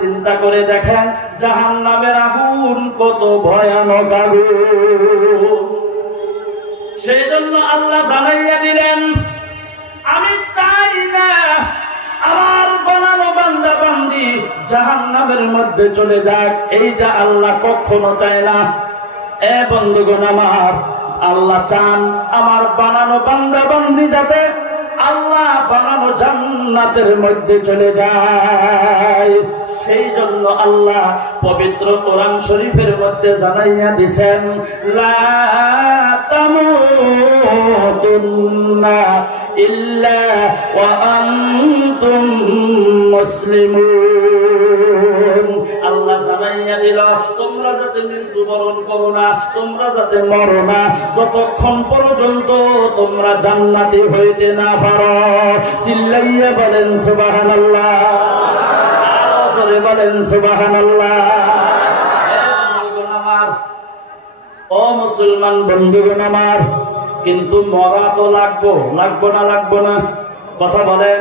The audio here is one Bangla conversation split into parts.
চিন্তা করে দেখেন জাহান্নামের আগুন কত ভয়ানক আগুন। সেই জন্য আল্লাহ জানাইয়া দিলেন, আমি চাই না আমার বানানো বান্দা বান্দি জাহান্নামের মধ্যে চলে যাক, এইটা আল্লাহ কখনো চায় না। এ বন্ধুগণ আমার, আল্লাহ চান আমার বানানো বান্দা বান্দি যাতে আল্লাহ বানানো জান্নাতের মধ্যে চলে যায়। সেই জন্য আল্লাহ পবিত্র কোরআন শরীফের মধ্যে জানাইয়া দিছেন, লা তামুতুন্না ইল্লা ওয়া আনতুম মুসলিমুন। আল্লাহ জানাইয়া দিল, তোমরা যাতে মৃত্যুবরণ করো না, তোমরা যাতে মরো না, যতক্ষণ পর্যন্ত তোমরা জান্নাতি হইতে না পারো। চিল্লাইয়া বলেন সুবহানাল্লাহ, আরো জোরে বলেন সুবহানাল্লাহ। ও মুসলমান বন্ধুগণ আমার, কিন্তু মরা তো লাগবো না লাগবো না? কথা বলেন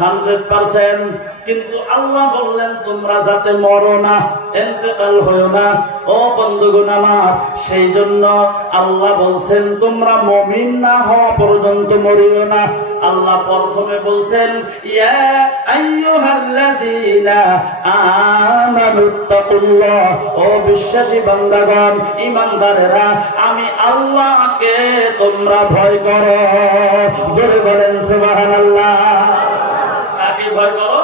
100%। কিন্তু আল্লাহ বললেন তোমরা যাতে মরো না, ইন্তেকাল হয়ো না। ও বন্ধুগণ আমার, সেই জন্য আল্লাহ বলছেন তোমরা মুমিন না হওয়া পর্যন্ত মরিও না। আল্লাহ প্রথমে বলছেন, ইয়া আইয়ুহাল্লাযীনা আমানুত্তাকুল্লাহ, ও বিশ্বাসী বান্দাগণ, ঈমানদারেরা, আমি আল্লাহকে তোমরা ভয় করো। জোরে বলেন সুবহানাল্লাহ। কাকে ভয় করো?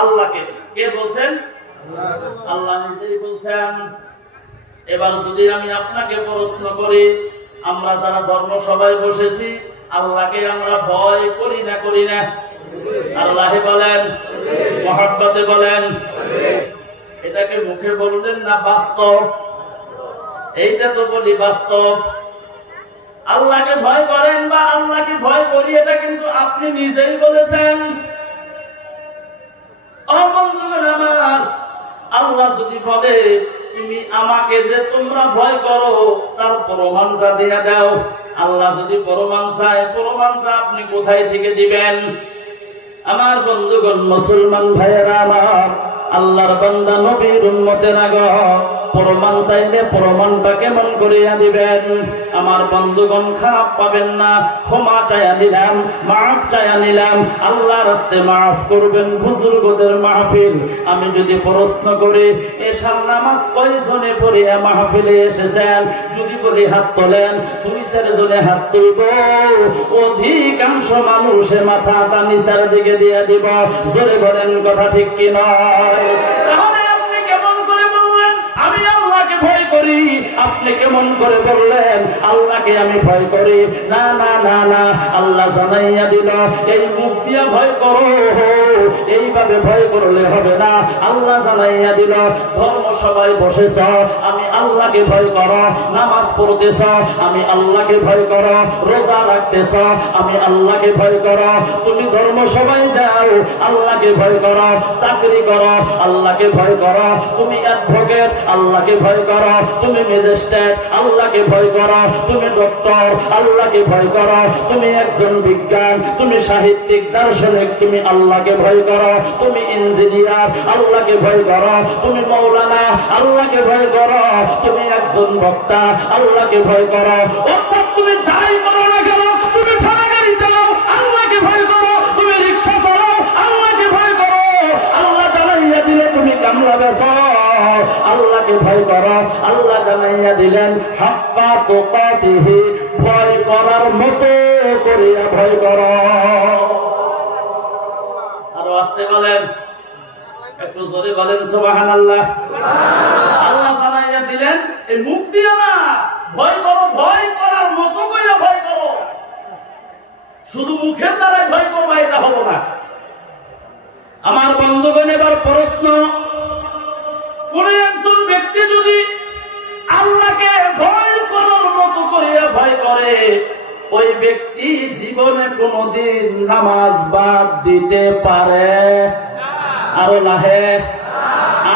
আল্লাহকে। কে বলছেন? আল্লাহ নিজেই বলছেন। এবার যদি আমি আপনাকে প্রশ্ন করি, আমরা যারা ধর্ম সভায় বসেছি, আল্লাহকে আমরা ভয় করি না করি না? আল্লাহে বলেন, মহব্বতে বলেন। এটাকে মুখে বললেন না বাস্তব? এইটা তো বলি বাস্তব। আল্লাহকে ভয় করেন বা আল্লাহকে ভয় করি, এটা কিন্তু আপনি নিজেই বলেছেন। আল্লাহ যদি বলে তুমি আমাকে যে তোমরা ভয় করো, তার প্রমাণটা দিয়ে দাও। আল্লাহ যদি প্রমাণ চায়, প্রমাণটা আপনি কোথায় থেকে দিবেন? আমার বন্ধুগণ, মুসলমান ভাইয়েরা আমার, আল্লাহর বান্দা নবীর উম্মতেরা গো, প্রমাণ চাইলে প্রমাণটা কেমন করিয়া দিবেন? আমার বন্ধুগণ, খারাপ পাবেন না, ক্ষমা চাইয়া নিলাম, মাফ চাইয়া নিলাম, আল্লাহ রাস্তে মাফ করবেন। বুজুর্গদের মাহফিল, আমি যদি প্রশ্ন করি এশার নামাজ কয়জনে পড়িয়া মাহফিলে এসেছেন, যদি বলি হাত তোলেন, 2-4 জনে হাত তুলব, অধিকাংশ মানুষের মাথাটা নিচের দিকে দিয়ে দিব। জোরে বলেন কথা ঠিক কি নয়? তাহলে আপনি কেমন করে বললেন আমি আল্লাহকে ভয় করি? আপনি কেমন করে বললেন আল্লাহকে আমি ভয় করি? না না না না, আল্লাহ জানাইয়া দিল, এই মুখ দিয়া ভয় করো, এইভাবে ভয় করলে হবে না। আল্লাহ জানাইয়া দিল, ধর্ম সভায় বসেছ, আমি আল্লাহকে ভয় করো। নামাজ পড়তেছ, আমি আল্লাহকে ভয় করো। রোজা রাখতেছ, আমি আল্লাহকে ভয় করো। তুমি ধর্ম সভায় যাও, আল্লাহকে ভয় করো। চাকরি করো, আল্লাহকে ভয় করো। তুমি অ্যাডভোকেট, আল্লাহকে ভয় করো। তুমি ম্যাজিস্ট্রেট, আল্লাহকে ভয় করো। তুমি ডক্টর, আল্লাহকে ভয় করো। তুমি একজন বিজ্ঞান, তুমি সাহিত্যিক, দার্শনিক, তুমি আল্লাহকে ভয় করো। তুমি ইঞ্জিনিয়ার, আল্লাহকে ভয় করো। তুমি মৌলানা, আল্লাহকে ভয় করো। তুমি একজন বক্তা, আল্লাহকে ভয় করো। অর্থাৎ তুমি যাই করো না কেন, তুমি ঠেলা গাড়ি চালাও, আল্লাহকে ভয় করো। তুমি রিকশা চালাও, আল্লাহকে ভয় করো। আল্লাহ জানাইয়া দিলে তুমি কামলা বেচো, আল্লাহকে ভয় করো। আল্লাহ জানাইয়া দিলেন হাক্কা তুকাতিহি, ভয় করার মতো করিয়া ভয় করো। আরো আসতে বলেন, একটু জোরে বলেন সুবহানাল্লাহ। আল্লাহ জানাইয়া দিলেন এই মুখ দিয়ে না, ভয় করো, ভয় করার মতো কইরা ভয় করো। শুধু মুখের দ্বারাই ভয় করবা এটা হলো না। আমার বন্ধুগণ, এবার প্রশ্ন, কোন একজন ব্যক্তি যদি আল্লাহকে ভয় করার মতো করিয়া ভয় করে, ওই ব্যক্তি জীবনে কোনদিন নামাজ বাদ দিতে পারে? আরো লাহে,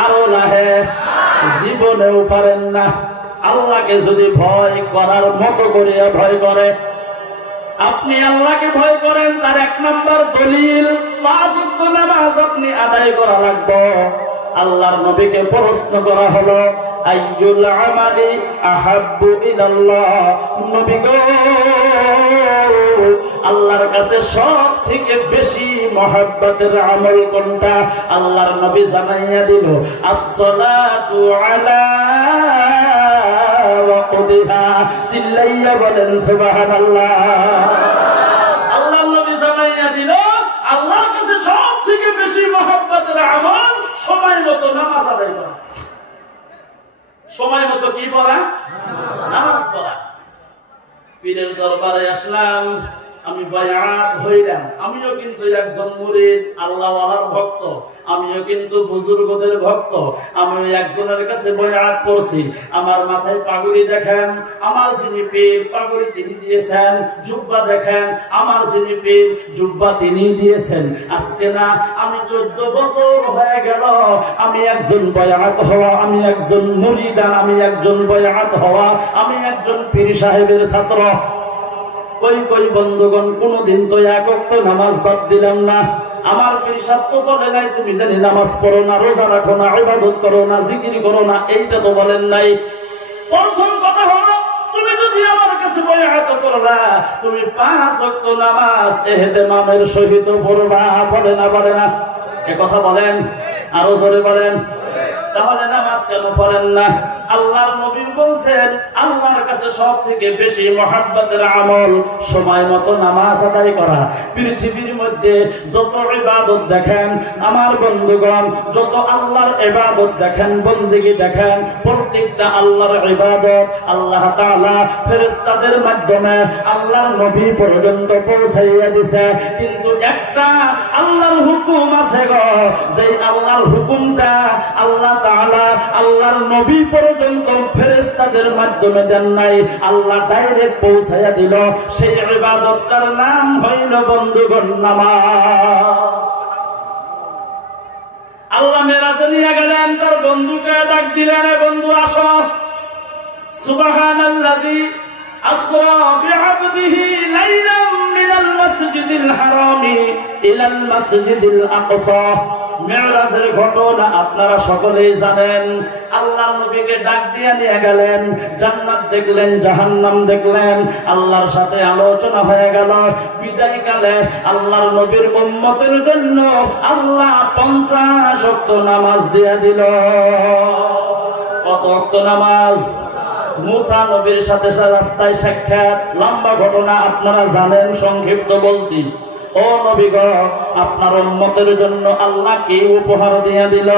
আরো লাহে, জীবনেও পারেন না। আল্লাহকে যদি ভয় করার মতো করিয়া ভয় করে, আপনি আল্লাহকে ভয় করেন, তার 1 নম্বর দলিল পাঁচ ওয়াক্ত নামাজ আপনি আদায় করা লাগবে। আল্লাহর নবীকে প্রশ্ন করা হলো, আইয়ুল আমালি আহাব্বু ইলাল্লাহ, নবী গো আল্লাহর কাছে সব থেকে বেশি মহব্বতের আমল কোনটা? আল্লাহর নবী জানাইয়া দিল, আসসালাতু আলা ওয়াকতিহা। চিল্লাইয়া বলেন সুবহানাল্লাহ। আল্লাহর নবী জানাইয়া দিল, আল্লাহর কাছে সব থেকে বেশি মহব্বতের আমল সময় মতো নামাজ আদায় করা। সময় মতো কি পড়া? নামাজ পড়া। পীরের দরবারে আসলাম, আমি বায়াত হইলাম, আমিও কিন্তু একজন মুরিদ, আল্লাহওয়ালার ভক্ত, আমিও কিন্তু বুজুর্গদের ভক্ত, আমিও একজনের কাছে বায়াত পড়ছি। আমার মাথায় পাগড়ি দেখেন, আমার যিনি পীর পাগড়ি তিনি দিয়েছেন, জুব্বা দেখেন, আমার যিনি পীর জুব্বা তিনি দিয়েছেন। আজকে না, আমি 14 বছর হয়ে গেল আমি একজন বায়াত হওয়া, আমি একজন মুরিদান, আমি একজন বায়াত হওয়া, আমি একজন পীর সাহেবের ছাত্র। কই কই বন্ধুগণ, কোনদিন তো এক ওয়াক্ত নামাজ বাদ দিলাম না। আমার পীর সাহেব তো বলে নাই তুমি জানি নামাজ পড়ো না, রোজা রাখো না, ইবাদত করো না, জিকির করো না, এইটা তো বলেন নাই। প্রথম কথা হলো, তুমি যদি আমার কাছে বায়াত করবা, তুমি 5 ওয়াক্ত নামাজ ইহতিমামের সহিত পড়বা। বলে না, বলে না? এ কথা বলেন, আরো জোরে বলেন। তাহলে নামাজ কেন পড়েন না? আল্লাহর নবী বলছেন, আল্লাহর কাছে সব থেকে বেশি মহব্বতের আমল সময় মতো নামাজ আদায় করা। পৃথিবীর মধ্যে যত ইবাদত দেখেন আমার বন্ধুগণ, যত আল্লাহর ইবাদত দেখেন, বন্দেগী দেখেন, প্রত্যেকটা আল্লাহর ইবাদত আল্লাহ তাআলা ফেরেশতাদের মাধ্যমে আল্লাহর নবী পর্যন্ত পৌঁছাইয়া দিয়েছে। কিন্তু একটা আল্লাহর হুকুম আছে গো, যে আল্লাহর হুকুমটা আল্লাহ তাআলা আল্লাহর নবী পর্যন্ত ফেরেশতাদের মাধ্যমে দেন নাই, আল্লাহ ডাইরেক্ট পৌঁছায়া দিল। সেই ইবাদতটার নাম হইল বন্ধুগণ নামাজ। আল্লাহ মেরাজে নিয়ে গেলেন, তার বন্ধুকে ডাক দিলেন, বন্ধু আসো। সুবহানাল্লাযী আসরা বিআবদিহি লাইলাম মিনাল মাসজিদিল হারামি ইলাল মাসজিদিল আকসা। মেরাজের ঘটনা আপনারা সকলেই জানেন। আল্লাহর নবীকে ডাক দিয়ে নিয়ে গেলেন, জান্নাত দেখলেন, জাহান্নাম দেখলেন, আল্লাহর সাথে আলোচনা হয়ে গেল। বিদায় কালে আল্লাহর নবীর উম্মতের জন্য আল্লাহ 50 ওয়াক্ত নামাজ দিয়ে দিল। কত ওয়াক্ত নামাজ? মুসা নবীর সাথে রাস্তায় সাক্ষাৎ, লম্বা ঘটনা আপনারা জানেন, সংক্ষিপ্ত বলছি। ও নবী গো, আপনার উম্মতের জন্য আল্লাহ কি উপহার দিয়া দিল?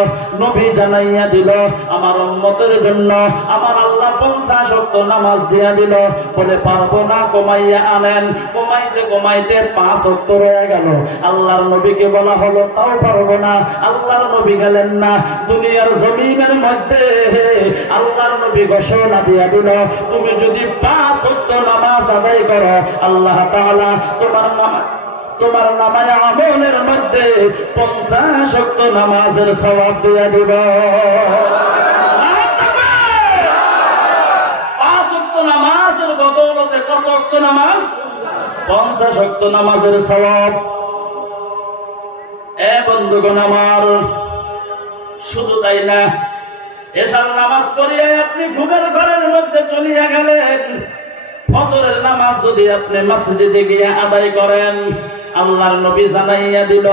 নবী জানাইয়া দিল, আমার উম্মতের জন্য আমার আল্লাহ 50 ওয়াক্ত নামাজ দিয়া দিল। বলে পারবো না, কমাইয়া আনেন। কমাইতে কমাইতে 5 ওয়াক্ত রয়ে গেল। আল্লাহর নবীকে বলা হলো, তাও পারবো না। আল্লাহর নবী গেলেন না। দুনিয়ার জমিনের মধ্যে আল্লাহর নবী ঘোষণা দিয়া দিল, তুমি যদি 5 ওয়াক্ত নামাজ আদায় করো, আল্লাহ তাআলা তোমার নামায় আমলের মধ্যে 50 ওয়াক্ত নামাজের সওয়াব দিয়ে দিব। 5 ওয়াক্ত নামাজের বদৌলতে কত ওয়াক্ত নামাজ? 50 ওয়াক্ত নামাজের সওয়াব। এ বন্ধুগণ আমার, শুধু তাই না, এশার নামাজ পড়িয়ে আপনি ঘুমের ঘরের মধ্যে চলিয়া গেলেন। ফজরের নামাজ যদি আপনি মসজিদে গিয়ে আদায় করেন, আল্লাহর নবী জানাইয়া দিল,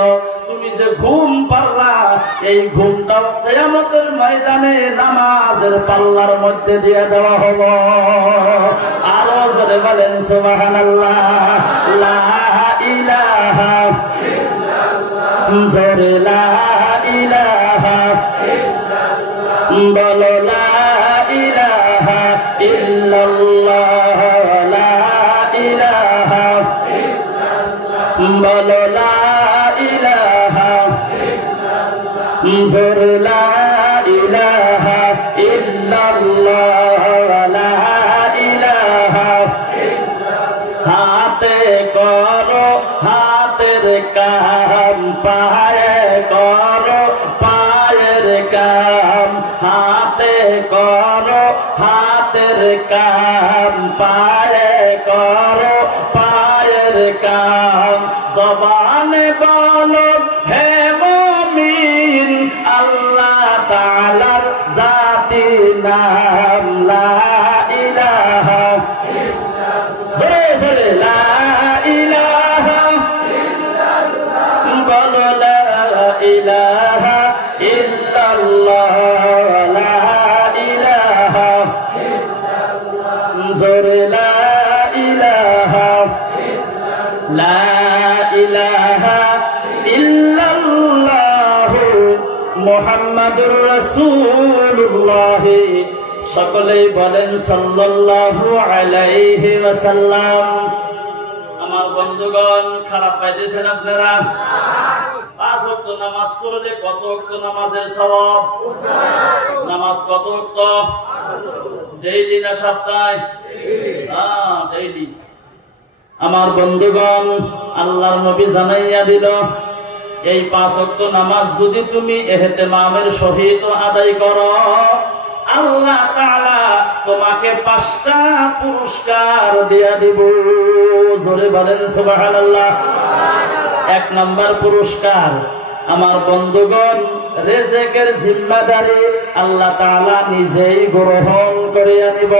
তুমি যে ঘুম পারলা, এই ঘুমটাও কিয়ামতের ময়দানে নামাজের পাল্লার মধ্যে দিয়ে দেওয়া হবে। আরো জোরে বলেন সুবহানাল্লাহ। লা ইলাহা ইল্লাল্লাহ, জোরে লা ইলাহা ইল্লাল্লাহ, বলো লা ইলাহা ইল্লাল্লাহ, লা ইলাহা বলো লা ইলাহা ইল্লাল্লাহ, জোরে লা ইলাহা ইল্লাল্লাহ, লা ইলাহা ইল্লাল্লাহ। হাতে করো হাতের কাম, পায়ে করো পায়ের কাম। হাতে করো হাতের কাম, পায়ে করো পায়ের কাম। জবানে বলো ইলাহা ইল্লাল্লাহ লা ইলাহা ইল্লাল্লাহ জোরে লা ইলাহা লা ইলাহা ইল্লাল্লাহ মুহাম্মাদুর রাসূলুল্লাহ সকলেই বলেন সাল্লাল্লাহু আলাইহি ওয়াসাল্লাম। আমার বন্ধুগণ, খারাপ পাইতেছেন আপনারা? 5 ওয়াক্ত নামাজ পড়লে কত ওয়াক্ত নামাজের সওয়াব? নামাজ কত ওয়াক্ত? ডেইলি না সপ্তাহে? ডেইলি। আমার বন্ধুগণ, আল্লাহর নবী জানাইয়া দিল, এই 5 ওয়াক্ত নামাজ যদি তুমি ইহতিমামের সহিত আদায় করো, আল্লাহ তাআলা তোমাকে 5টা পুরস্কার দিয়া দিব। জোরে বলেন সুবহানাল্লাহ। 1 নাম্বার পুরস্কার, আমার বন্ধুগণ, রিজিকের জিম্মাদারি আল্লাহ তাআলা নিজেই গ্রহণ করিয়া নিব।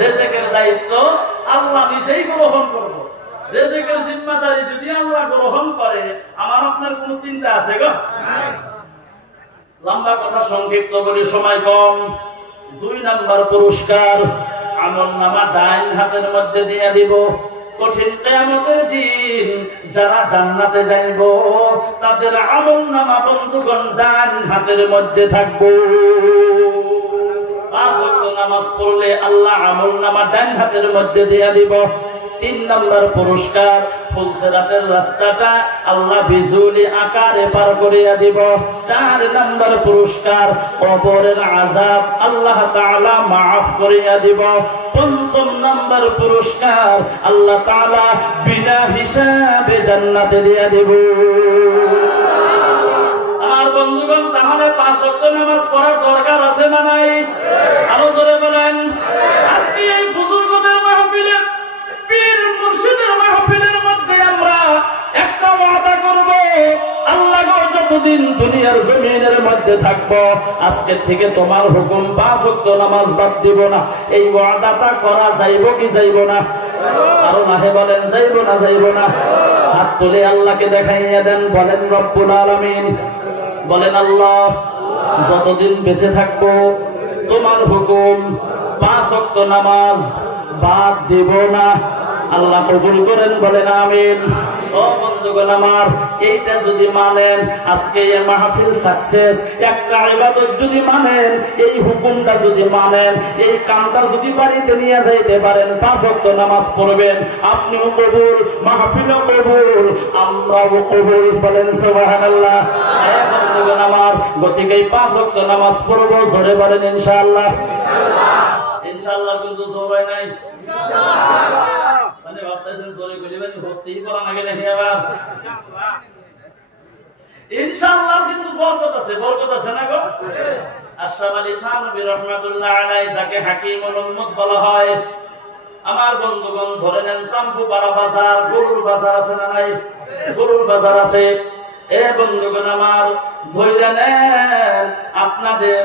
রিজিকের দায়িত্ব আল্লাহ নিজেই গ্রহণ করব। রিজিকের জিম্মাদারি যদি আল্লাহ গ্রহণ করে, আমার আপনার কোনো চিন্তা আছে গো? লম্বা কথা সংক্ষিপ্ত বলি, সময় কম। 2 নাম্বার পুরস্কার, আমলনামা ডাইন হাতের মধ্যে দিয়ে দিব। কঠিন কিয়ামতের দিন যারা জান্নাতে যাইব, তাদের আমলনামা বন্ধুগণ ডাইন হাতের মধ্যে থাকবে। 5 ওয়াক্ত নামাজ পড়লে আল্লাহ আমলনামা ডাইন হাতের মধ্যে দিয়ে দিব। 3 নাম্বার পুরস্কার, ফুলসিরাতের রাস্তাটা আল্লাহ বিজুলি আকারে পার করিয়া দিব। 4 নাম্বার পুরস্কার, কবরের আযাব আল্লাহ তাআলা মাফ করিয়া দিব। 5 নাম্বার পুরস্কার, আল্লাহ তাআলা বিনা হিসাবে জান্নাতে দিয়া দিব। আমার বন্ধুগণ, তাহলে 5 ওয়াক্ত নামাজ পড়ার দরকার আছে না নাই? আরো জোরে বলেন। আজকে এই বুজুর্গদের মাহফিলে, পীর মুর্শিদের মাহফিলের মধ্যে আমরা একটা ওয়াদা করব, আল্লাহ গো যতদিন দুনিয়ার জমিনের মধ্যে থাকবো, আজকে থেকে তোমার হুকুম 5 ওয়াক্ত নামাজ বাদ দিব না। এই ওয়াদাটা করা যাইব কি যাইব না? আরো নাহে বলেন, যাইব না যাইব না? হাত তুলে আল্লাহকে দেখাইয়া দেন, বলেন রব্বুল আলামিন, বলেন আল্লাহ, যতদিন বেঁচে থাকবো তোমার হুকুম 5 ওয়াক্ত নামাজ বাদ দিব না। আল্লাহ কবুল করেন, বলেন আমিন। ও বন্ধুগণ আমার, এইটা যদি মানেন, আজকে এই মাহফিল সাকসেস। একটা ইবাদত যদি মানেন, এই হুকুমটা যদি মানেন, এই কামটা যদি বাড়িতে নিয়ে যাইতে পারেন, 5 ওয়াক্ত নামাজ পড়বেন, আপনিও কবুল, মাহফিলও কবুল, আমরাও কবুল, বলেন সুবহানাল্লাহ। হে বন্ধুগণ আমার, গতিকে 5 ওয়াক্ত নামাজ পড়বো, জোরে বলেন ইনশাআল্লাহ। ইনশাআল্লাহ কিন্তু জোরে নাই, ইনশাআল্লাহ। মানে ভাবতেছেন জোরে কইবেন, ভর্তি করা নাকি নাকি আবার? ইনশাআল্লাহ কিন্তু বরকত আছে, বরকত আছে না গো? আশরাফ আলী থানভী রাহমাতুল্লাহ আলাইহি, যাকে হাকিমুল উম্মত বলা হয়, আমার বন্ধুগণ ধরে নেন চাম্পুপাড়া বাজার, গরুর বাজার আছে না নাই? গরুর বাজার আছে। এ বন্ধুগণ আমার, ধরে নেন আপনাদের,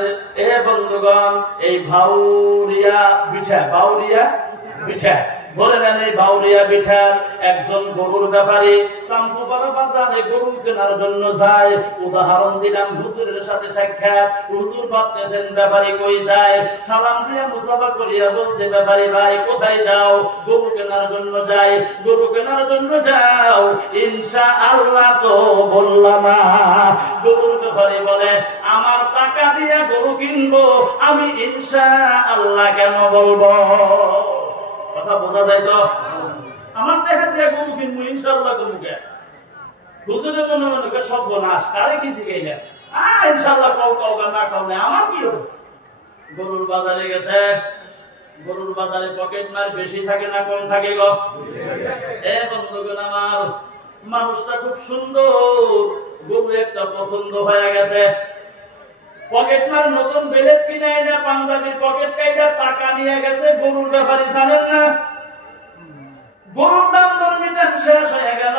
এ বন্ধুগণ, এই ভাউরিয়া পিঠা, বাউরিয়া পিঠা, ধরে নেন এই বাউরিয়া পিঠার একজন গরুর ব্যাপারী চাম্পুপাড়া বাজারে গরু কেনার জন্য যায়। উদাহরণ দিলাম, হুজুরের সাথে সাক্ষাৎ। হুজুর ভাবতেছেন ব্যাপারী কই যায়, সালাম দিয়ে মুসাফা করিয়া বলছে, ব্যাপারী ভাই কোথায় যাও? গরু কেনার জন্য যাই। গরু কেনার জন্য যাও? ইনশাআল্লাহ তো বললাম না। গরুর ব্যাপারী বলে, আমার টাকা দিয়ে গরু কিনবো, আমি ইনশাআল্লাহ কেন বলবো? কথা বোঝা যায় তো? আমার টাকা দিয়ে গরু কিনবো, ইনশাআল্লাহ গরু কে? হুজুরের মনে মনে সব বনাস, কারে কি শিখাইলে? ইনশাআল্লাহ কাউ কাউ না কাউ না, আমার কি হবে? গরুর বাজারে গেছে। গরুর বাজারে পকেট মার বেশি থাকে না কম থাকে গো? এ বন্ধুগণ আমার, মানুষটা খুব সুন্দর, গরু একটা পছন্দ হয়ে গেছে। পকেট মার নতুন বেলেট কিনাই না, পাঞ্জাবির পকেট কাইটা টাকা নিয়ে গেছে। গরুর ব্যাপারী জানেন না, গরুর দাম দর মিটান শেষ হয়ে গেল।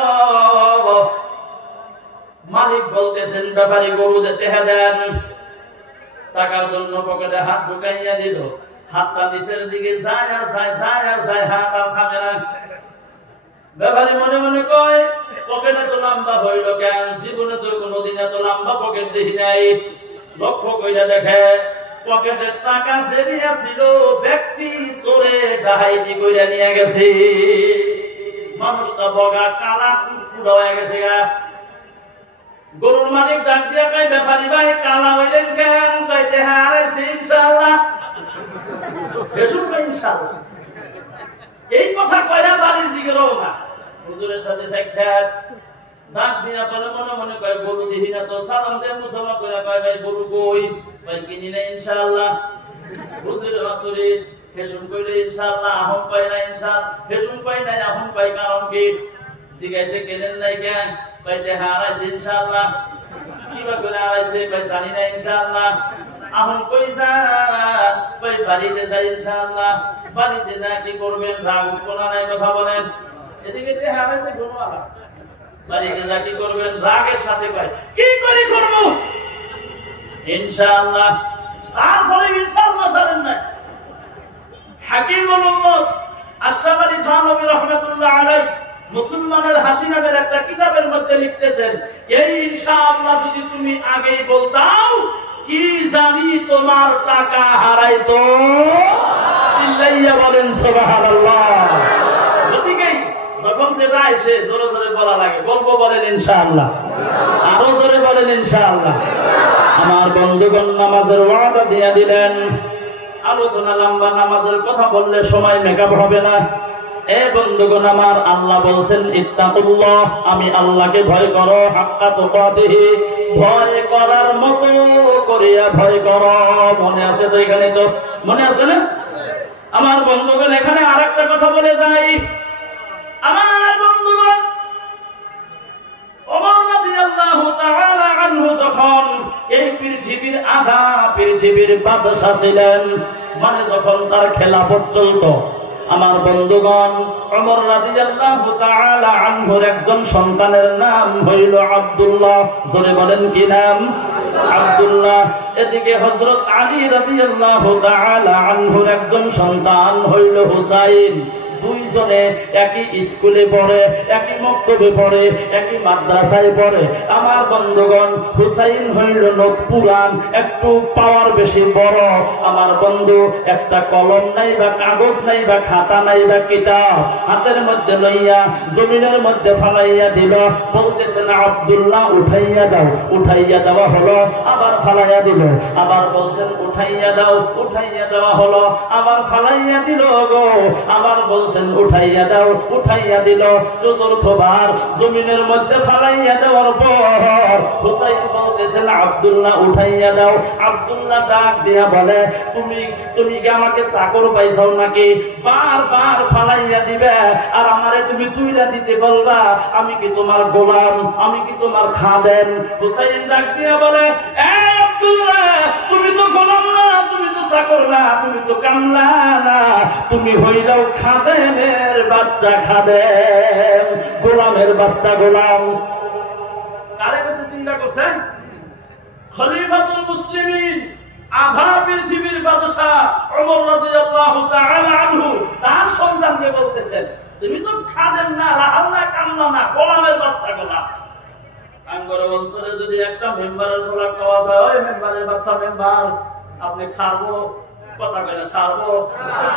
মালিক বলতেছেন, ব্যাপারী গরুদের টেহা দেন। টাকার জন্য পকেটে হাত ঢুকাইয়া দিল। হাতটা নিচের দিকে যায় আর যায়, যায় আর যায়, হাত আর থামে না। ব্যাপারী মনে মনে কয় পকেটে তো লম্বা হইল কেন, জীবনে তো কোনোদিন এত লম্বা পকেট দেখি নাই। লক্ষ্য কইরা দেখে পকেটের টাকা জেরিয়া ছিল, ব্যক্তি চোরে ডাহাইতি কইরা নিয়ে গেছে। মানুষটা বগা কালা কুকুরা হয়ে গেছে গা। গরুর মালিক ডাক দিয়া কয় ব্যাপারী ভাই কালা হইলেন কেন? কইতে হারাইছে ইনশাআল্লাহ। বেশুর ভাই ইনশাআল্লাহ এই কথা কইরা বাড়ির দিকে রওনা। হুজুরের সাথে সাক্ষাৎ। ডাক দিয়া বলে মনে মনে কয় গরু দেখি না তো, সালাম দেন মুসলমান কইরা কয় ভাই গরু কই? ভাই কিনি না ইনশাআল্লাহ। হুজুরের আসরে ফেশুন কইলে ইনশাআল্লাহ, আহম পাই না ইনশাআল্লাহ, ফেশুন পাই নাই আহম পাই কারণ কি? জিগাইছে কেনেন নাই কেন? কইতে হারাইছে ইনশাআল্লাহ। কিবা করে হারাইছে? ভাই জানি না ইনশাআল্লাহ। আহম কই যান? ভাই বাড়িতে যাই ইনশাআল্লাহ। বাড়িতে যা কি করবেন? রাগ কোনা নাই কথা বলেন। এদিকে যে হারাইছে গরুওয়ালা, বাড়িতে যা কি করবেন? রাগের সাথে কয় কি করি করব ইনশাআল্লাহ। তারপরে ইনশাআল্লাহ ছাড়েন না। হাকিম মোহাম্মদ আশরাফ আলী থানভী রাহমাতুল্লাহ আলাইহি মুসলমানের হাসি নামের একটা কিতাবের মধ্যে লিখতেছেন, এই ইনশাআল্লাহ যদি তুমি আগেই বলতাও কি জানি তোমার টাকা হারাইতো। চিল্লাইয়া বলেন সুবহানাল্লাহ। ওদিকে যখন যেটা আসে জোরে জোরে বলা লাগে, বলবো বলেন ইনশাআল্লাহ, আরো জোরে বলেন ইনশাআল্লাহ। আমার বন্ধুগণ নামাজের ওয়াদা দিয়ে দিলেন। আলোচনা লম্বা, নামাজের কথা বললে সময় মেকআপ হবে না। এ বন্ধুগণ আমার, আল্লাহ বলছেন ইত্তাকুল্লাহ, আমি আল্লাহকে ভয় করো, হাক্কা তুকাতিহি, ভয় করার মতো করিয়া ভয় করো। মনে আছে তো? এখানে তো মনে আছে না? আমার বন্ধুগণ এখানে আরেকটা কথা বলে যাই। আমার বন্ধুগণ ওমর রাদিয়াল্লাহু তাআলা আনহু যখন এই পৃথিবীর আধা পৃথিবীর বাদশা ছিলেন, মানে যখন তার খেলাফত চলতো, আমার বন্ধুগণ ওমর রাদিয়াল্লাহু তাআলা আনহুর একজন সন্তানের নাম হইল আব্দুল্লাহ। জোরে বলেন কি নাম? আব্দুল্লাহ। এদিকে হযরত আলী রাদিয়াল্লাহু তাআলা আনহুর একজন সন্তান হইল হুসাইন। দুইজনে একই স্কুলে পড়ে, একই মক্তবে পড়ে, একই মাদ্রাসায় পড়ে। আমার বন্ধুগণ হুসাইন হইল পুরান, একটু পাওয়ার বেশি বড়। আমার বন্ধু একটা কলম নাই বা কাগজ নাই বা খাতা নাই বা কিতাব, হাতের মধ্যে লইয়া জমিনের মধ্যে ফালাইয়া দিল। বলতেছেন আব্দুল্লাহ উঠাইয়া দাও। উঠাইয়া দেওয়া হলো, আবার ফালাইয়া দিল। আবার বলছেন উঠাইয়া দাও। উঠাইয়া দেওয়া হলো, আবার ফালাইয়া দিল গো। আবার উঠাইয়া দাও। উঠাইয়া দিল। চতুর্থবার জমিনের মধ্যে ফালাইয়া দেওয়ার পর হুসাইন বলতেছেন আব্দুল্লাহ উঠাইয়া দাও। আব্দুল্লাহ ডাক দিয়া বলে তুমি কি আমাকে চাকর পাইছাও নাকি? বারবার ফালাইয়া দিবে আর আমারে তুমি তুইলা দিতে বলবা? আমি কি তোমার গোলাম? আমি কি তোমার খাদেম? হুসাইন ডাক দিয়া বলে এই আব্দুল্লাহ, তুমি তো গোলাম না, তুমি তো চাকর না, তুমি তো কামলা না, তুমি হইলাও খাদেমের বাচ্চা। খাদেম গোলামের বাচ্চা। গোলাম কারে কাছে চিন্তা করছেন? খলিফাতুল মুসলিমিন, আধা পৃথিবীর বাদশা ওমর রাদিয়াল্লাহু তাআলা আনহু তার সন্তানকে বলতেছেন তুমি তো খাদেম না, রাহাল না, কামলা না, গোলামের বাচ্চা। গোলাম আঙ্গর অঞ্চলে যদি একটা মেম্বারের গোলাম পাওয়া যায়, ওই মেম্বারের বাচ্চা মেম্বার আপনি ছাড়বো? কথা কইনা ছাড়বো?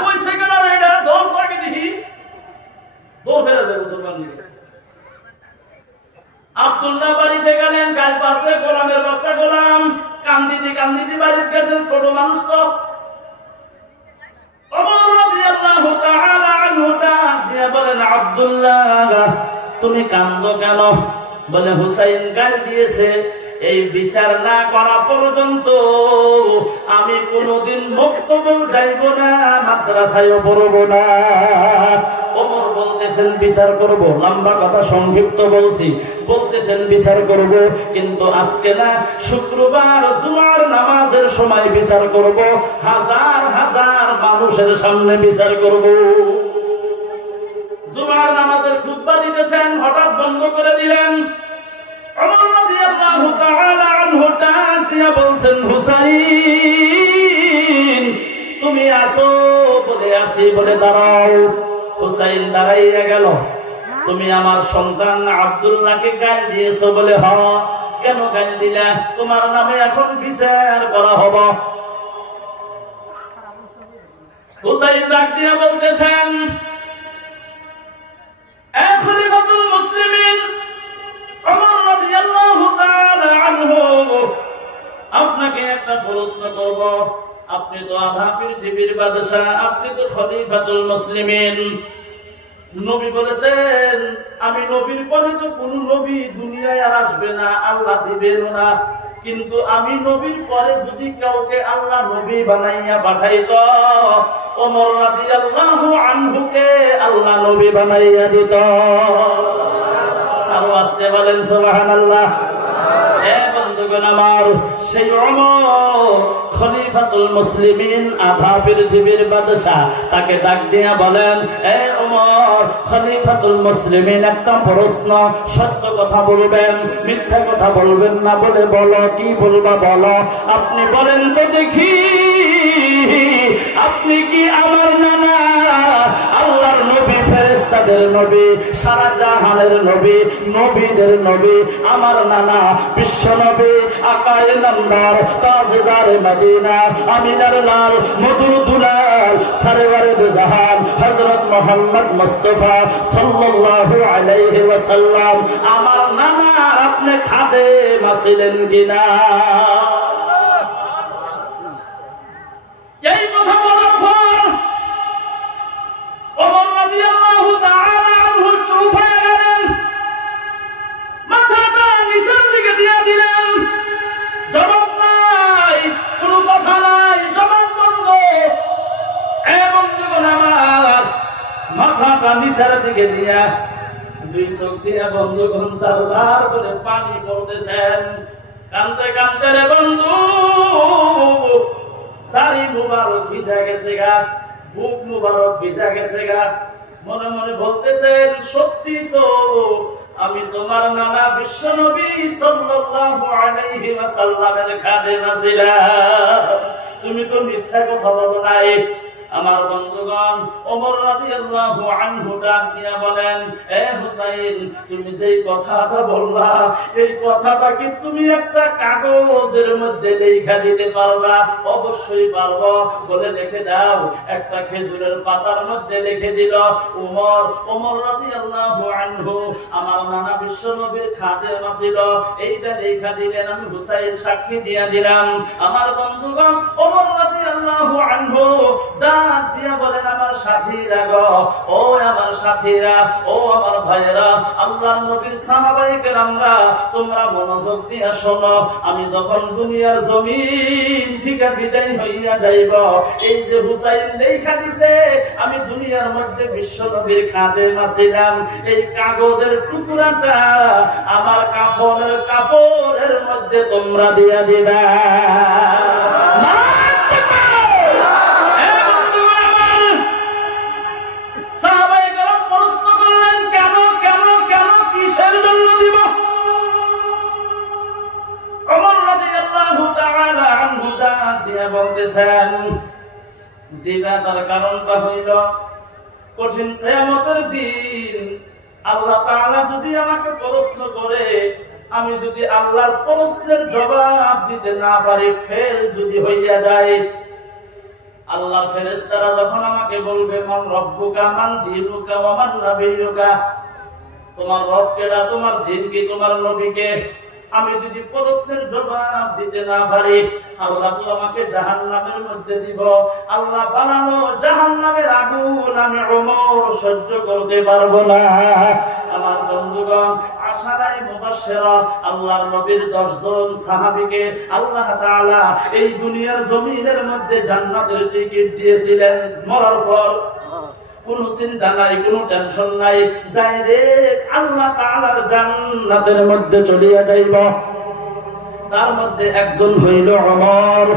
কই সেকেন্ড আর এটা দল করে দেখি দৌড় ফেলে যাবে দরবার দিকে। আব্দুল্লাহ বাড়িতে গেলেন, গাল পাশে গোলামের বাচ্চা গোলাম কান্দিতে বাড়িতে গেছেন। ছোট মানুষ তো। ওমর রাদিয়াল্লাহু তাআলা আনহু ডাক দিয়া বলেন আব্দুল্লাহ তুমি কান্দো কেন? বলে হুসাইন গাল দিয়েছে, এই বিচার না করা পর্যন্ত আমি কোনদিন মক্তবে যাইব না, মাদ্রাসায়ও পড়ব না। ওমর বলতেছেন বিচার করব। লম্বা কথা সংক্ষিপ্ত বলছি। বলতেছেন বিচার করব, কিন্তু আজকে না, শুক্রবার জুমার নামাজের সময় বিচার করব, হাজার হাজার মানুষের সামনে বিচার করব। জুমার নামাজের খুতবা দিতেছেন, হঠাৎ বন্ধ করে দিলেন। ওমর রাদিয়াল্লাহু তাআলা আনহু ডাক দিয়া বলছেন হুসাইন তুমি আসো? বলে আসি। বলে দাঁড়াও। হুসাইন দাঁড়াইয়া গেল। তুমি আমার সন্তান আব্দুল্লাহকে গাল দিয়েছো বলে। হ, কেন গাল দিলা? তোমার নামে এখন বিচার করা হবে। হুসাইন ডাক দিয়ে বলতেছেন, এ খলিফাতুল মুসলিমিন ওমর রাদিয়াল্লাহু তাআলা আনহু, আপনাকে একটা প্রশ্ন করব। আপনি তো আধা পৃথিবীর বাদশা, আপনি তো খলিফাতুল মুসলিমিন। নবী বলেছেন আমি নবীর পরে তো কোন নবী দুনিয়ায় আর আসবে না, আল্লাহ দিবেন না। কিন্তু আমি নবীর পরে যদি কাউকে আল্লাহ নবী বানাইয়া পাঠাইতো, ওমর রাদিয়াল্লাহু আনহুকে আল্লাহ নবী বানাইয়া দিত। আরো আসতে বলেন সুবহানাল্লাহ। বন্ধুগণ আমার, সেই ওমর খলিফাতুল মুসলিমিন, আধা পৃথিবীর বাদশা, তাকে ডাক দিয়া বলেন, এ ওমর খলিফাতুল মুসলিমিন, একটা প্রশ্ন, সত্য কথা বলবেন, মিথ্যা কথা বলবেন না বলে বলো। কি বলবা বলো? আপনি বলেন তো দেখি, আপনি কি আমার নানা আল্লাহর নবী, ফেরেশতাদের নবী, সারা জাহানের নবী, নবীদের নবী, আমার নানা বিশ্ব নবী, আকায়ে নামদার, তাজদার মদিনা, আমিনার লাল, মধুর দুলাল, সরওয়ারে দু জাহান হযরত মুহাম্মদ মুস্তাফা সাল্লাল্লাহু আলাইহি ওয়াসাল্লাম, আমার নানা আপনি খাদেম ছিলেন কিনা? এই কথা বলার পর ওমর রাদিয়াল্লাহু তাআলা আনহু চুপ হয়ে গেলেন, মাথাটা নিচের দিকে দিয়ে দিলেন। জবাব নাই, কোনো কথা নাই, জবাব বন্ধ। এবং যখন আমার মাথাটা নিচের দিকে দিয়া দুই চোখ দিয়া বন্ধুগণ ঝারঝার করে পানি পড়তেছেন। কান্দতে কান্দতে রে বন্ধু, দাড়ি মুবারক ভিজা গেছে গা, বুক মুবারক ভিজা গেছে গা। মনে মনে বলতেছেন, সত্যি তো আমি তোমার নানা বিশ্বনবী সাল্লাল্লাহু আলাইহি ওয়াসাল্লামের খাদেম ছিলাম, তুমি তো মিথ্যা কথা বলো নাই। আমার বন্ধুগণ, ওমর রাদিয়াল্লাহু আনহু ডাক দিয়া বলেন, এ হুসাইন, তুমি যেই কথাটা বললা, এই কথাটা কি তুমি একটা কাগজের মধ্যে লেখা দিতে পারবা? অবশ্যই পারবো, বলে লিখে দাও। একটা খেজুরের পাতার মধ্যে লিখে দিল, ওমর রাদিয়াল্লাহু আনহু আমার নানা বিশ্ব নবীর খাদেম ছিল, এইটা লেখা দিলেন। আমি হুসাইন সাক্ষী দিয়া দিলাম। আমার বন্ধুগণ, ওমর রাদিয়াল্লাহু আনহু ডাক দিয়া বলেন, আমার সাথীরা গো, ও আমার সাথীরা, ও আমার ভাইয়েরা, আল্লাহর নবীর সাহাবায়ে কেরামরা, তোমরা মনোযোগ দিয়া শোনো। আমি যখন দুনিয়ার জমিন থেকে বিদায় হইয়া যাইব, এই যে হুসাইন লেখা দিছে আমি দুনিয়ার মধ্যে বিশ্ব নবীর খাদেম ছিলাম, এই কাগজের টুকরাটা আমার কাফনের কাপড়ের মধ্যে তোমরা দিয়া দিবা। বলতেছেন দিবা, তার কারণটা হইল কঠিন কিয়ামতের দিন আল্লাহ তাআলা যদি আমাকে প্রশ্ন করে, আমি যদি আল্লাহর প্রশ্নের জবাব দিতে না পারি, ফেল যদি হইয়া যায়, আল্লাহর ফেরেশতারা যখন আমাকে বলবে, মান রব্বুকা, মান দীনুকা, ওয়া মান নাবিয়ুকা, তোমার রব কেডা, তোমার দ্বীন কি, তোমার নবী কে, আমি যদি প্রশ্নের জবাব দিতে না পারি, আল্লাহ তো আমাকে জাহান্নামের মধ্যে দিব। আল্লাহ বানানো জাহান্নামের আগুন আমি ওমর সহ্য করতে পারবো না। আমার বন্ধুগণ, আশারায়ে মুবাশশিরা, আল্লাহর নবীর 10 জন সাহাবীকে আল্লাহ তাআলা এই দুনিয়ার জমিনের মধ্যে জান্নাতের টিকিট দিয়েছিলেন। মরার পর কোনো চিন্তা নাই, কোনো টেনশন নাই, ডাইরেক্ট আল্লাহ তাআলার জান্নাতের মধ্যে চলিয়া যাইব। তার মধ্যে একজন হইল ওমর।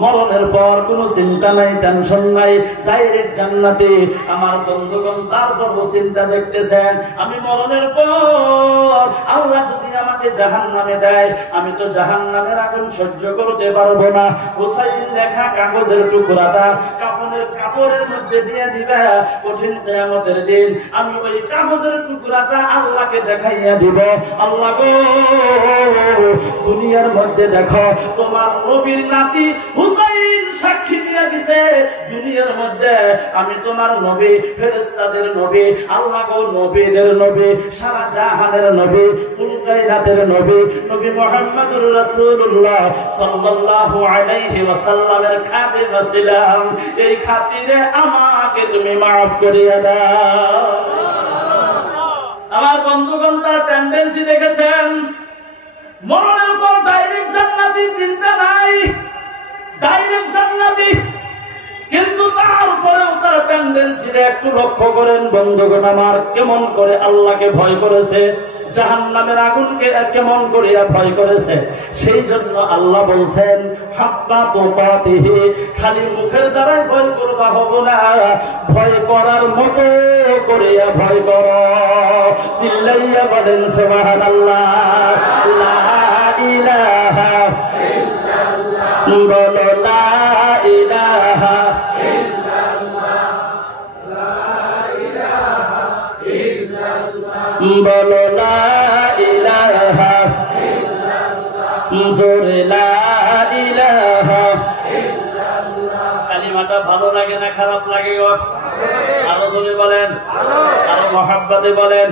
মরণের পর কোনো চিন্তা নাই, টেনশন নাই, ডাইরেক্ট জান্নাতে। আমার বন্ধুগণ, তারপর চিন্তা দেখতেছেন, আমি মরণের পর আল্লাহ যদি আমাকে জাহান্নামে দেয়, আমি তো জাহান্নামের আগুন সহ্য করতে পারবো না। হুসাইন লেখা কাগজের টুকরাটা কাপড়ের মধ্যে দিয়ে দিবে, কঠিন কিয়ামতের দিন আমি ওই কাগজের টুকরাটা আল্লাহকে দেখাইয়া দিব, আল্লাহ গো দুনিয়ার মধ্যে দেখো তোমার নবীর নাতি হুসাইন সাক্ষী দিয়ে দিছে, দুনিয়ার মধ্যে আমি তোমার নবী, ফেরেশতাদের নবী, আল্লাহ গো নবীদের নবী, সারা জাহানের নবী, কুল কায়নাতের নবী, নবী মুহাম্মদুর রাসূলুল্লাহ সাল্লাল্লাহু আলাইহি ওয়াসাল্লামের খাতির ছিলাম, এই খাতিরে আমাকে তুমি maaf করিয়া দাও। আমার বন্ধুগণ, তার টেন্ডেন্সি দেখেছেন, মরণের পর ডাইরেক্ট জান্নাতি চিন্তা নাই, ডাইরেক্ট জান্নাতি। কিন্তু তারপরেও তার টেন্ডেন্সিটা একটু লক্ষ্য করেন বন্ধুগণ আমার, কেমন করে আল্লাহকে ভয় করেছে, জাহান্নামের আগুনকে কেমন করিয়া ভয় করেছে। সেই জন্য আল্লাহ বলছেন হাক্কা তুকাতিহি, খালি মুখের দ্বারাই ভয় করবা হবে না, ভয় করার মতো করিয়া ভয় করো। চিল্লাইয়া বলেন সুবহানাল্লাহ, লা ইলাহা ইল্লাল্লাহ, বলো লা ইলাহা ইল্লাল্লাহ, লা ইলাহা ইল্লাল্লাহ, বলো লা ইলাহা ইল্লাল্লাহ, জোরে লা ইলাহা ইল্লাল্লাহ। কালিমাটা ভালো লাগে না খারাপ লাগে গো? আরো জোরে বলেন, আরো মহাব্বতে বলেন।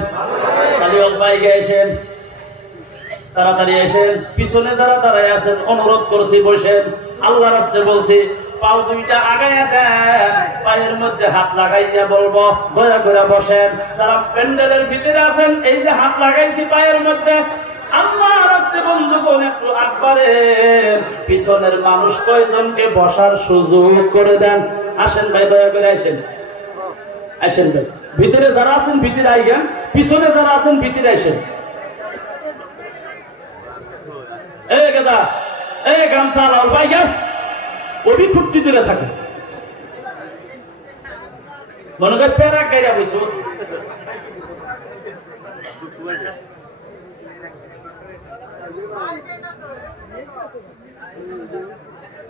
খালি অল্পাই গেছেন, তাড়াতাড়ি এসেন, পিছনে যারা দাঁড়ায় আছেন অনুরোধ করছি বসেন, আল্লাহ রাস্তায় বলছি পাও দুইটা আগাইয়া দেন, পায়ের মধ্যে হাত লাগাইয়া বলবো দয়া করে বসেন। যারা প্যান্ডেলের ভিতরে আছেন, এই যে হাত লাগাইছি পায়ের মধ্যে, আল্লাহ রাস্তায় বন্ধুগণ একটু আকবারের পিছনের মানুষ কয়জনকে বসার সুযোগ করে দেন। আসেন ভাই, দয়া করে আসেন, আসেন ভাই, ভিতরে যারা আছেন ভিতরে আইগেন, পিছনে যারা আছেন ভিতরে আসেন। এই গেদা, এই গামছা লাল ভাই গেন, ওবি ফুটটি দিলে থাকে মনে করে পেরা গাইরা বসে।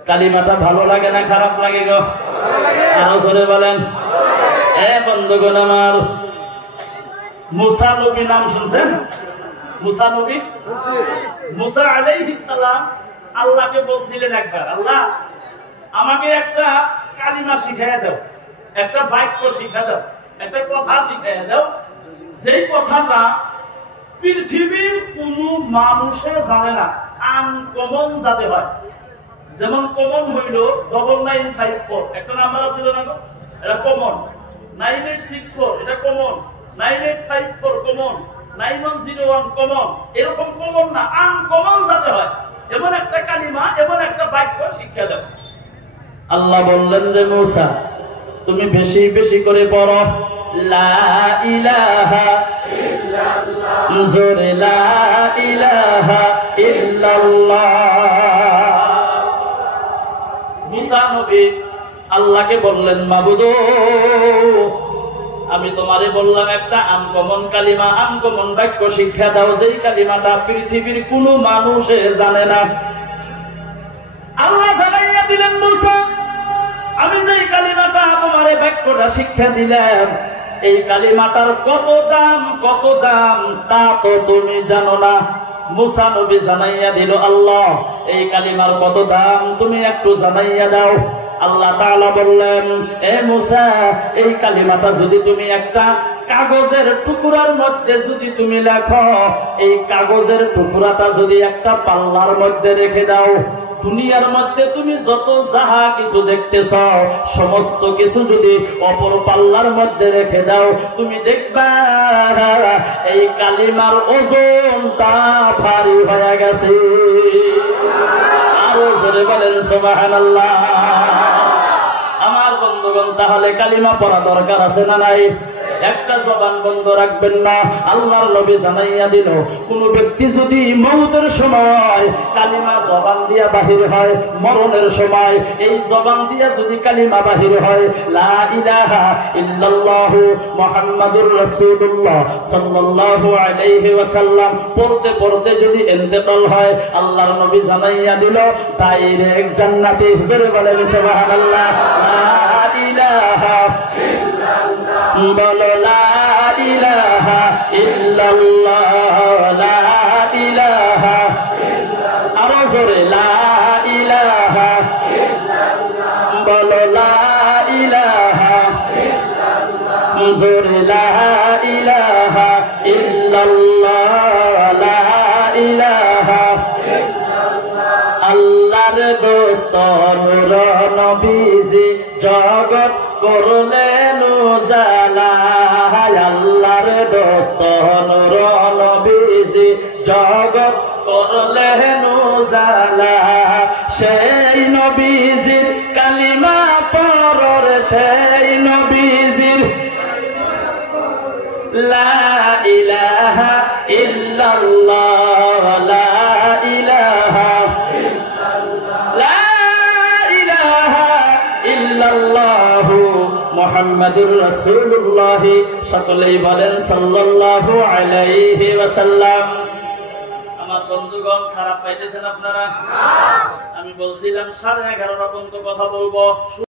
কালিমাটা ভালো লাগে না খারাপ লাগে গো? আরো জোরে বলেন। বন্ধুগণ আমার, মুসা নবী নাম শুনছেন? মুসা নবী, মুসা আলাইহিস সালাম আল্লাহকে বলছিলেন একবার, আল্লাহ আমাকে একটা কালিমা শিখাইয়া দাও, একটা বাক্য শিখা দাও, একটা কথা শিখাইয়া দাও, যেই কথাটা পৃথিবীর কোন মানুষে জানে না, আনকমন যাতে হয়। যেমন কমন হইল 9954, একটা নাম্বার ছিল না, এটা কমন। 9864 এটা কমন, 9854 কমন, 9101 কমন, এরকম কমন না, আনকমন যাতে হয় এমন একটা কালিমা, এমন একটা বাক্য শিক্ষা দাও। আল্লাহ বললেন রে মুসা, তুমি বেশি বেশি করে পড়ো লা ইলাহা ইল্লাল্লাহ, জোরে লা ইলাহা ইল্লাল্লাহ। মুসা নবী আল্লাহকে বললেন, মাবুদ আমি তোমারে বললাম একটা আনকমন কালিমা, আনকমন বাক্য শিক্ষা দাও, যেই কালিমাটা পৃথিবীর কোন মানুষে জানে না। আল্লাহ জানাইয়া দিলেন, মুসা আমি যেই কালিমাটা তোমারে বাক্যটা শিক্ষা দিলাম, এই কালিমাটার কত দাম, কত দাম তা তো তুমি জানো না। মুসা নবী জানাইয়া দিল, আল্লাহ এই কালিমার কত দাম তুমি একটু জানাইয়া দাও। আল্লাহ তাআলা বললেন, এ মুসা এই কালিমাটা যদি তুমি একটা কাগজের টুকরার মধ্যে যদি তুমি লেখো, এই কাগজের টুকরাটা যদি একটা পাল্লার মধ্যে রেখে দাও, দুনিয়ার মধ্যে তুমি যত যাহা কিছু দেখতেছ সমস্ত কিছু যদি অপর পাল্লার মধ্যে রেখে দাও, তুমি দেখবা এই কালিমার ওজনটা ভারী হয়ে গেছে। আরো জোরে বলেন সুবহানাল্লাহ। আমার বন্ধুগণ, তাহলে কালিমা পড়া দরকার আছে না নাই? একটা জবান বন্ধ রাখবেন না। আল্লাহর নবী জানাইয়া দিল, কোন ব্যক্তি যদি মওতের সময় কালিমা জবান দিয়া বাহির হয়, মরণের সময় এই জবান দিয়া যদি কালিমা বাহির হয়, লা ইলাহা ইল্লাল্লাহু মুহাম্মাদুর রাসূলুল্লাহ সাল্লাল্লাহু আলাইহি ওয়াসাল্লাম পড়তে পড়তে যদি ইন্তেকাল হয়, আল্লাহর নবী জানাইয়া দিল ডাইরেক্ট জান্নাতে। জোরে বলেন সুবহানাল্লাহ। লা ইলাহা ইল্লাল্লাহ, বলো লা ইলাহা ইল্লাল্লাহ, লা ইলাহা ইল্লাল্লাহ, আরো জোরে লা ইলাহা ইল্লাল্লাহ, বলো লা ইলাহা ইল্লাল্লাহ, জোরে লা ইলাহা ইল্লাল্লাহ, লা ইলাহা ইল্লাল্লাহ। আল্লাহর দোস্ত নূর নবীজি জগৎ করলেন উজালা, আল্লাহর দোস্ত নূর নবীজি জগৎ করলেন উজালা। সেই নবীজির কালিমা পড়র, সেই নবীজির লা ইলাহা ইল্লাল্লাহ, লা ইলাহা ইল্লাল্লাহ, লা ইলাহা ইল্লাল্লাহু মুহাম্মাদুর রাসূলুল্লাহ। সকলেই বলেন সাল্লাল্লাহু আলাইহি ওয়াসাল্লাম। আমার বন্ধুগণ, খারাপ পাইতেছেন আপনারা? আমি বলছিলাম 11:30 পর্যন্ত কথা বলবো।